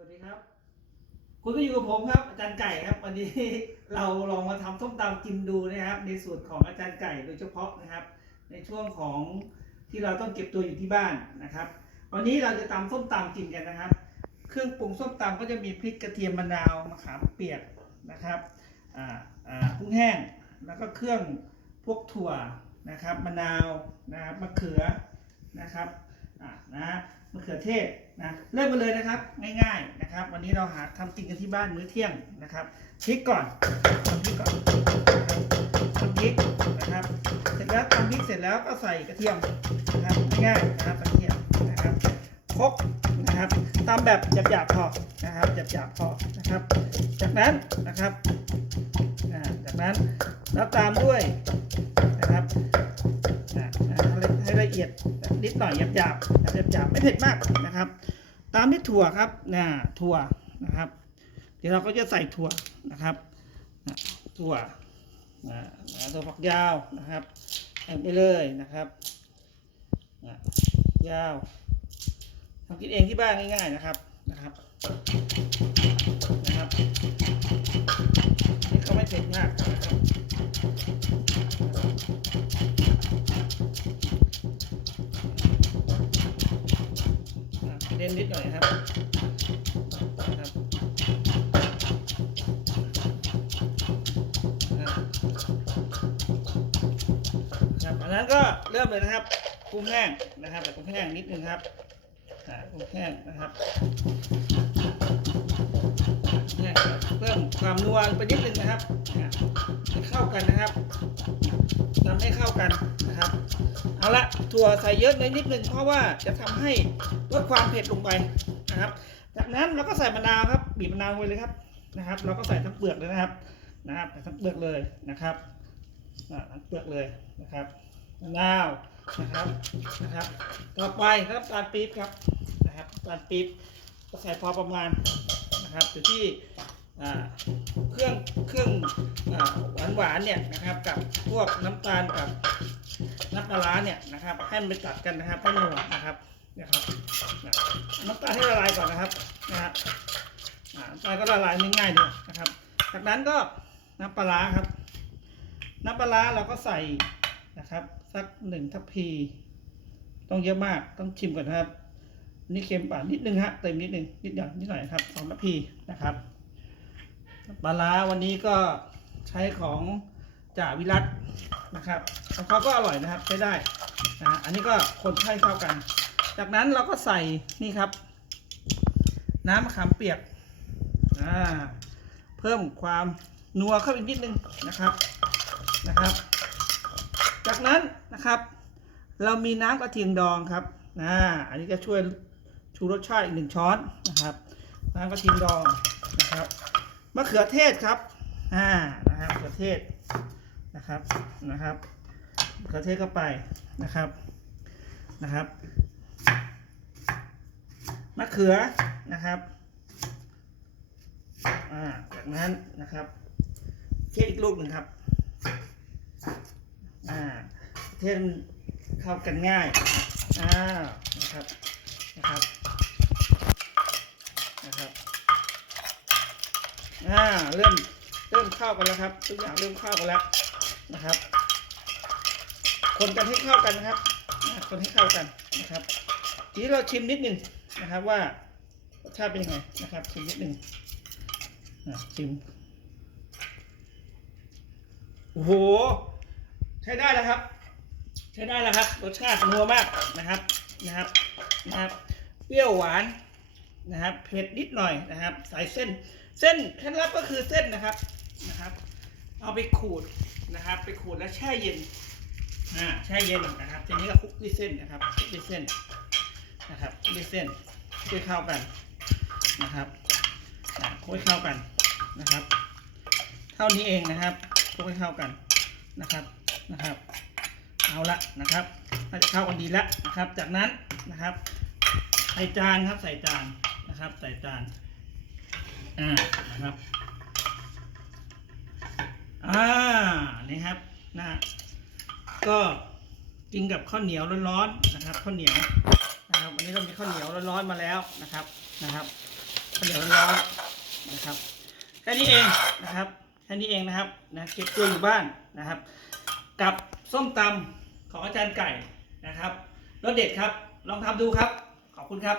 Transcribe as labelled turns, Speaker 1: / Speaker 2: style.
Speaker 1: วัสดีครับ คุณก็อยู่กับผมครับ อาจารย์ไก่ครับ วันนี้เราลองมาทำส้มตำกินดูนะครับ ในสูตรของอาจารย์ไก่โดยเฉพาะนะครับ ในช่วงของที่เราต้องเก็บตัวอยู่ที่บ้านนะครับ วันนี้เราจะตำส้มตำกินกันนะครับ เครื่องปรุงส้มตำก็จะมีพริกกระเทียมมะนาวมะขามเปียกนะครับกุ้งแห้งแล้วก็เครื่องพวกถั่วนะครับมะนาวนะครับมะเขือนะครับนะ มะเขือเทศนะเริ่มกันเลยนะครับง่ายๆนะครับ วันนี้เราหาทำกินกันที่บ้านมื้อเที่ยงนะครับพริกก่อนทำพริกก่อนทำพริกนะครับ เสร็จแล้วทำพริกเสร็จแล้วก็ใส่กระเทียมนะครับง่ายๆนะครับกระเทียมนะครับคกนะครับตามแบบหยาบๆพอนะครับหยาบๆพอนะครับ จากนั้นนะครับจากนั้นแล้วตามด้วยนะครับ อียดนิดหน่อยหยาบๆหยาบๆไม่เผ็ดมากนะครับ ตามด้วยถั่วครับนะถั่วนะครับ เดี๋ยวเราก็จะใส่ถั่วนะครับถั่วนะนะตัวฝักยาวนะครับใส่ไปเลยนะครับนะยาวทำกินเองที่บ้านง่ายๆนะครับนะครับนะครับนี่ก็ไม่เผ็ดมาก เล่นนิดหน่อยครับครับครับอันนั้นก็เริ่มเลยนะครับกุ้งแห้งนะครับแต่กุ้งแห้งนิดนึงครับกุ้งแห้งนะครับเพิ่มความนัวไปนิดนึงนะครับให้เข้ากันนะครับทำให้เข้ากัน เอาละถั่วใส่เยอะนิดนึงเพราะว่าจะทำให้ลดความเผ็ดลงไปนะครับ จากนั้นเราก็ใส่มะนาวครับบีบมะนาวไปเลยครับนะครับ เราก็ใส่ทั้งเปลือกเลยนะครับนะครับใส่ทั้งเปลือกเลยนะครับทั้งเปลือกเลยนะครับมะนาวนะครับนะครับ ต่อไปน้ำตาลปี๊บครับนะครับตาลปี๊บก็ใส่พอประมาณนะครับอยู่ที่ เครื่องเครื่องหวานหวานๆเนี่ยนะครับกับพวกน้ำตาลกับน้ำปลาร้าเนี่ยนะครับ ให้มันไปตัดกันนะครับให้หนวดนะครับนะครับน้ำตาลให้ละลายก่อนนะครับนะฮะน้ำตาลก็ละลายง่ายๆเลยนะครับ จากนั้นก็น้ำปลาครับ น้ำปลาเราก็ใส่นะครับ สักหนึ่งทัพพี ต้องเยอะมากต้องชิมก่อนนะครับ นี่เค็มป่านิดนึงฮะเติมนิดนึงนิดหน่อยนิดหน่อยครับสองทัพพีนะครับ ปลาร้าวันนี้ก็ใช้ของจ่าวิรัตนะครับของเขาก็อร่อยนะครับใช้ได้นะอันนี้ก็คนให้เข้ากัน จากนั้นเราก็ใส่นี่ครับ น้ำมะขามเปียกอ่าเพิ่มความนัวเข้าอีกนิดนึงนะครับนะครับ จากนั้นนะครับ เรามีน้ำกระเทียมดองครับอ่าอันนี้จะช่วยชูรสชาติอีกหนึ่งช้อนนะครับ น้ำกระเทียมดองนะครับ มะเขือเทศครับอ่านะครับมะเขือเทศนะครับนะครับมะเขือเทศเข้าไปนะครับนะครับมะเขือนะครับอ่าจากนั้นนะครับเทศอีกลูกหนึ่งครับอ่าเทศเข้ากันง่ายอ่านะครับนะครับ อ่าเริ่มเริ่มเข้ากันแล้วครับทุกอย่างเริ่มเข้ากันแล้วนะครับ คนกันให้เข้ากันนะครับคนให้เข้ากันนะครับ ทีนี้เราชิมนิดหนึ่งนะครับว่ารสชาติเป็นยังไงนะครับ ชิมนิดหนึ่งชิมโอ้โหใช้ได้แล้วครับ ใช้ได้แล้วครับ รสชาตินัวมากนะครับนะครับนะครับ เปรี้ยวหวาน นะครับเผ็ดนิดหน่อยนะครับใส่เส้น เส้นเคล็ดลับก็คือเส้นนะครับนะครับ เอาไปขูดนะครับ ไปขูดแล้วแช่เย็นอ่าแช่เย็นนะครับทีนี้ก็คลุกด้วยเส้นนะครับคลุกด้วยเส้นนะครับด้วยเส้นคลุกเข้ากันนะครับคลุกเข้ากันนะครับ เท่านี้เองนะครับคลุกเข้ากันนะครับนะครับ เอาละนะครับน่าจะเข้ากันดีแล้วนะครับ จากนั้นนะครับ ใส่จานครับใส่จาน นะครับ ใส่จานอ่านะครับอ่านี่ครับนะก็กินกับข้าวเหนียวร้อนๆนะครับข้าวเหนียวนะครับวันนี้เรามีข้าวเหนียวร้อนๆมาแล้วนะครับนะครับข้าวเหนียวร้อนๆนะครับแค่นี้เองนะครับแค่นี้เองนะครับนะเก็บตัวอยู่บ้านนะครับ กับส้มตำของอาจารย์ไก่นะครับรสเด็ดครับ ลองทำดูครับ ขอบคุณครับ